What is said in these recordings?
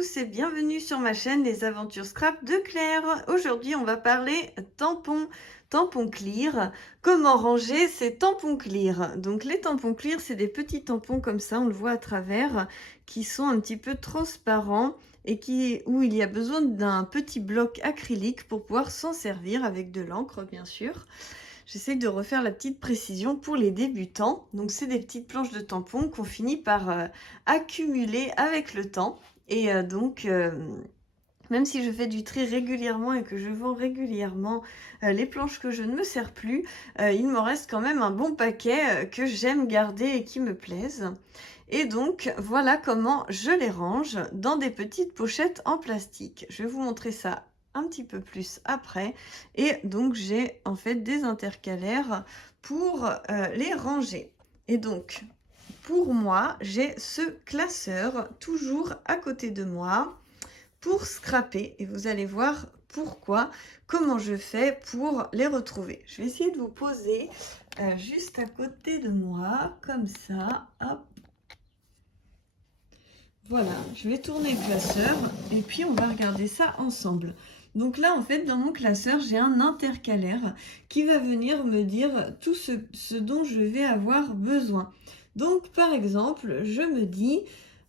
tous et bienvenue sur ma chaîne Les Aventures Scrap de Claire. Aujourd'hui, on va parler tampons clear. Comment ranger ces tampons clear? Donc les tampons clear, c'est des petits tampons comme ça, on le voit à travers, qui sont un petit peu transparents et où il y a besoin d'un petit bloc acrylique pour pouvoir s'en servir avec de l'encre, bien sûr. J'essaie de refaire la petite précision pour les débutants. Donc, c'est des petites planches de tampons qu'on finit par accumuler avec le temps. Et même si je fais du tri régulièrement et que je vends régulièrement les planches que je ne me sers plus, il me reste quand même un bon paquet que j'aime garder et qui me plaisent. Et donc, voilà comment je les range dans des petites pochettes en plastique. Je vais vous montrer ça un petit peu plus après. Et donc, j'ai en fait des intercalaires pour les ranger. Et donc, pour moi, j'ai ce classeur toujours à côté de moi pour scraper. Et vous allez voir comment je fais pour les retrouver. Je vais essayer de vous poser juste à côté de moi, comme ça. Hop. Voilà, je vais tourner le classeur et puis on va regarder ça ensemble. Donc là, en fait, dans mon classeur, j'ai un intercalaire qui va venir me dire tout ce dont je vais avoir besoin. Donc, par exemple, je me dis,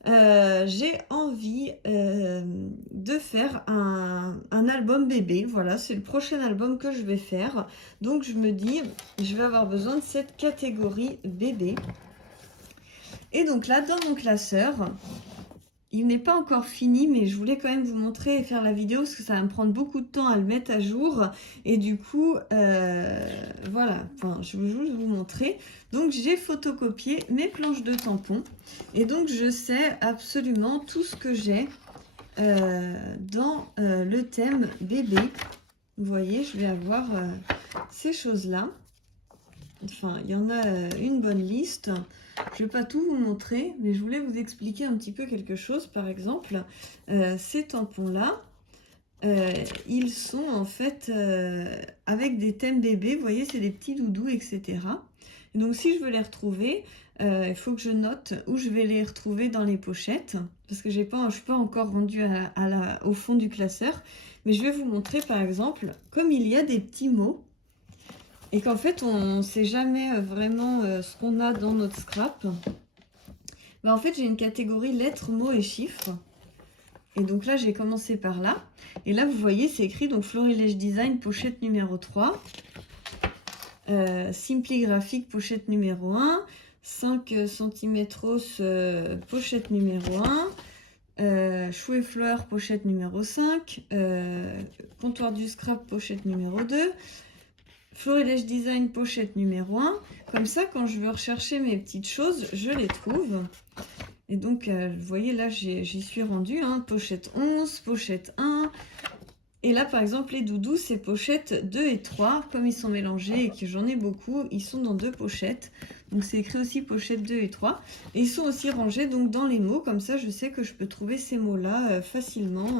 j'ai envie de faire un album bébé. Voilà, c'est le prochain album que je vais faire. Donc, je me dis, je vais avoir besoin de cette catégorie bébé. Et donc là, dans mon classeur, il n'est pas encore fini, mais je voulais quand même vous montrer et faire la vidéo parce que ça va me prendre beaucoup de temps à le mettre à jour. Et du coup, voilà, enfin, je veux juste vous montrer. Donc, j'ai photocopié mes planches de tampons. Et donc, je sais absolument tout ce que j'ai dans le thème bébé. Vous voyez, je vais avoir ces choses-là. Enfin, il y en a une bonne liste. Je ne vais pas tout vous montrer, mais je voulais vous expliquer un petit peu quelque chose. Par exemple, ces tampons-là, ils sont en fait avec des thèmes bébés. Vous voyez, c'est des petits doudous, etc. Et donc, si je veux les retrouver, il faut que je note où je vais les retrouver dans les pochettes. Parce que je ne suis pas encore rendue au fond du classeur. Mais je vais vous montrer, par exemple, comme il y a des petits mots. Et qu'en fait, on ne sait jamais vraiment ce qu'on a dans notre scrap. En fait, j'ai une catégorie lettres, mots et chiffres. Et donc là, j'ai commencé par là. Et là, vous voyez, c'est écrit donc Florilège Design, pochette numéro 3. Simply Graphique, pochette numéro 1. 5 cm rose, pochette numéro 1. Chou et fleurs, pochette numéro 5. Comptoir du scrap, pochette numéro 2. Florilège Design, pochette numéro 1. Comme ça, quand je veux rechercher mes petites choses, je les trouve. Et donc, vous voyez, là, j'y suis rendue. Hein, pochette 11, pochette 1. Et là, par exemple, les doudous, c'est pochette 2 et 3. Comme ils sont mélangés et que j'en ai beaucoup, ils sont dans 2 pochettes. Donc, c'est écrit aussi pochette 2 et 3. Et ils sont aussi rangés donc dans les mots. Comme ça, je sais que je peux trouver ces mots-là facilement.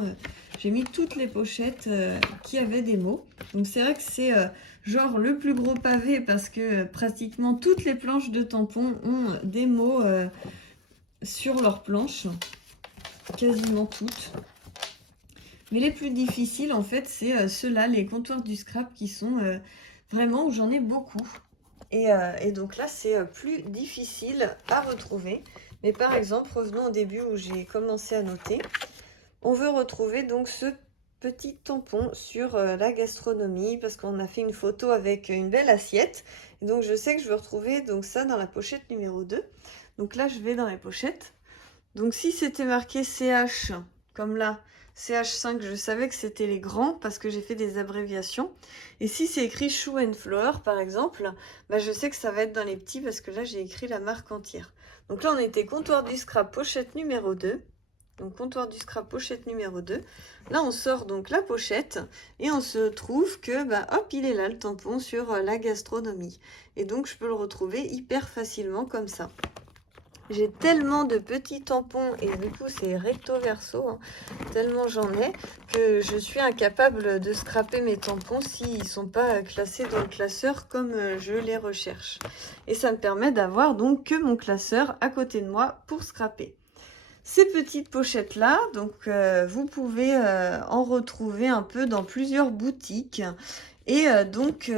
J'ai mis toutes les pochettes qui avaient des mots. Donc, c'est vrai que c'est genre le plus gros pavé parce que pratiquement toutes les planches de tampons ont des mots sur leurs planches. Quasiment toutes. Mais les plus difficiles, en fait, c'est ceux-là, les comptoirs du scrap, qui sont vraiment où j'en ai beaucoup. Et donc là, c'est plus difficile à retrouver. Mais par exemple, revenons au début où j'ai commencé à noter. On veut retrouver donc ce petit tampon sur la gastronomie parce qu'on a fait une photo avec une belle assiette. Et donc, je sais que je veux retrouver donc ça dans la pochette numéro 2. Donc là, je vais dans les pochettes. Donc, si c'était marqué CH, comme là, CH5, je savais que c'était les grands parce que j'ai fait des abréviations. Et si c'est écrit Chou and Flower, par exemple, je sais que ça va être dans les petits parce que là, j'ai écrit la marque entière. Donc là, on était comptoir du scrap, pochette numéro 2. Donc, comptoir du scrap, pochette numéro 2. Là, on sort donc la pochette et on se trouve que, hop, il est là, le tampon sur la gastronomie. Et donc, je peux le retrouver hyper facilement comme ça. J'ai tellement de petits tampons et du coup c'est recto verso, hein, tellement j'en ai que je suis incapable de scraper mes tampons s'ils ne sont pas classés dans le classeur comme je les recherche. Et ça me permet d'avoir donc que mon classeur à côté de moi pour scraper. ces petites pochettes là, donc vous pouvez en retrouver un peu dans plusieurs boutiques. Et donc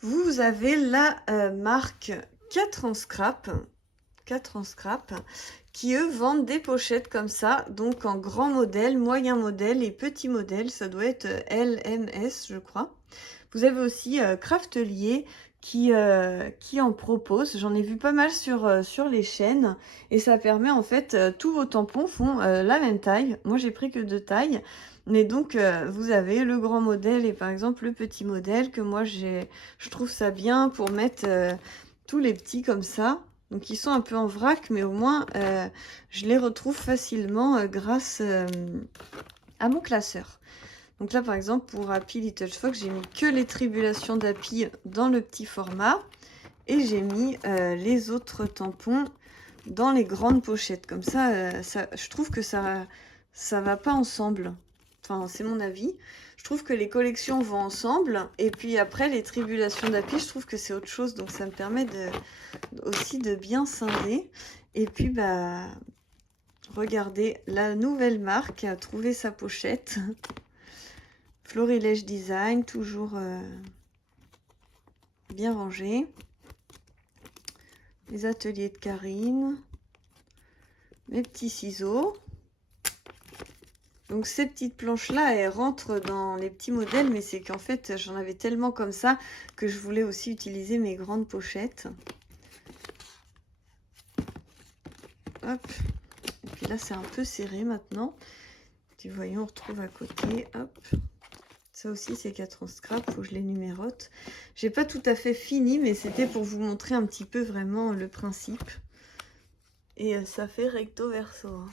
vous avez la marque 4 en scrap, qui eux vendent des pochettes comme ça, donc en grand modèle, moyen modèle et petit modèle. Ça doit être LMS, je crois. Vous avez aussi Craftelier qui en propose. J'en ai vu pas mal sur les chaînes. Et ça permet en fait, tous vos tampons font la même taille. Moi j'ai pris que 2 tailles. Mais donc vous avez le grand modèle et par exemple le petit modèle que moi je trouve ça bien pour mettre tous les petits comme ça. Donc ils sont un peu en vrac, mais au moins je les retrouve facilement grâce à mon classeur. Donc là, par exemple, pour Happy Little Fox, j'ai mis que les tribulations d'Happy dans le petit format. Et j'ai mis les autres tampons dans les grandes pochettes. Comme ça, je trouve que ça va pas ensemble. Enfin, c'est mon avis. Je trouve que les collections vont ensemble. Et puis après, les tribulations d'Happy, je trouve que c'est autre chose. Donc ça me permet aussi de bien scinder. Et puis, bah, regardez, la nouvelle marque a trouvé sa pochette. Florilège Design, toujours bien rangé. Les ateliers de Karine. Mes petits ciseaux. Donc ces petites planches-là, elles rentrent dans les petits modèles, mais c'est qu'en fait, j'en avais tellement comme ça que je voulais aussi utiliser mes grandes pochettes. Hop. Et puis là, c'est un peu serré maintenant. Vous voyez, on retrouve à côté. Hop. Ça aussi, c'est 4 en scrap, il faut que je les numérote. J'ai pas tout à fait fini, mais c'était pour vous montrer un petit peu vraiment le principe. Et ça fait recto verso. Hein.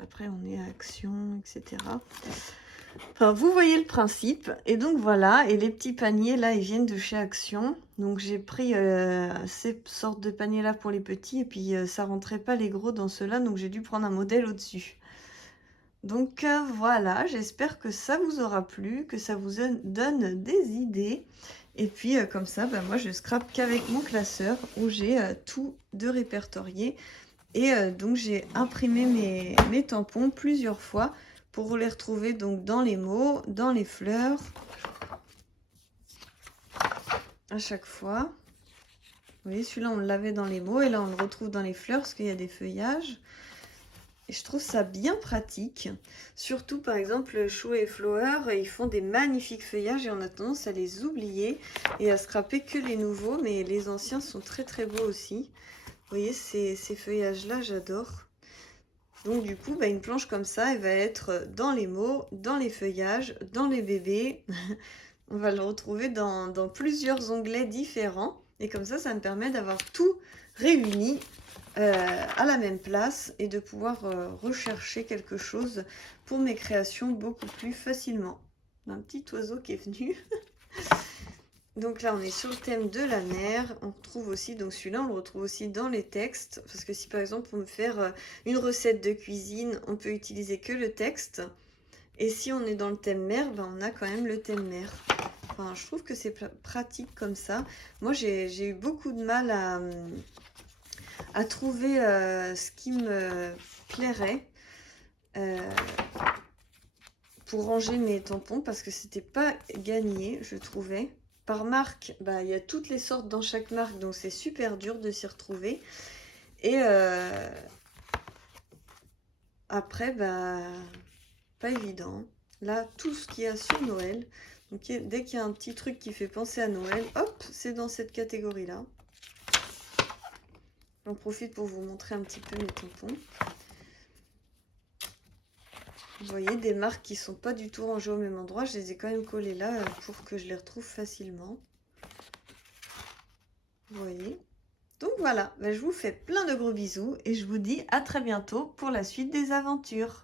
Après, on est à action, etc. Enfin, vous voyez le principe. Et donc, voilà. Et les petits paniers, là, ils viennent de chez Action. Donc, j'ai pris ces sortes de paniers-là pour les petits. Et puis, ça rentrait pas les gros dans ceux-là. Donc, j'ai dû prendre un modèle au-dessus. Donc voilà, j'espère que ça vous aura plu, que ça vous donne des idées. Et puis comme ça, bah, moi je scrape qu'avec mon classeur où j'ai tout de répertorié. Et donc j'ai imprimé mes tampons plusieurs fois pour les retrouver donc dans les mots, dans les fleurs, à chaque fois. Vous voyez, celui-là on l'avait dans les mots et là on le retrouve dans les fleurs parce qu'il y a des feuillages. Et je trouve ça bien pratique. Surtout, par exemple, Chou et Flower, ils font des magnifiques feuillages et on a tendance à les oublier et à scraper que les nouveaux. Mais les anciens sont très très beaux aussi. Vous voyez, ces feuillages-là, j'adore. Donc du coup, bah, une planche comme ça, elle va être dans les mots, dans les feuillages, dans les bébés. On va le retrouver dans plusieurs onglets différents. Et comme ça me permet d'avoir tout réuni à la même place et de pouvoir rechercher quelque chose pour mes créations beaucoup plus facilement. Un petit oiseau qui est venu. Donc là, on est sur le thème de la mer. On retrouve aussi, donc celui-là, on le retrouve aussi dans les textes. Parce que si par exemple, on veut faire une recette de cuisine, on peut utiliser que le texte. Et si on est dans le thème mer, ben, on a quand même le thème mer. Enfin, je trouve que c'est pratique comme ça. Moi, j'ai eu beaucoup de mal à trouver ce qui me plairait pour ranger mes tampons parce que c'était pas gagné, je trouvais. Par marque, bah, il y a toutes les sortes dans chaque marque, donc c'est super dur de s'y retrouver. Et après, bah, pas évident. Là, tout ce qu'il y a sur Noël, donc dès qu'il y a un petit truc qui fait penser à Noël, hop, c'est dans cette catégorie-là. J'en profite pour vous montrer un petit peu mes tampons. Vous voyez, des marques qui sont pas du tout rangées au même endroit, je les ai quand même collées là pour que je les retrouve facilement. Vous voyez. Donc voilà, je vous fais plein de gros bisous et je vous dis à très bientôt pour la suite des aventures.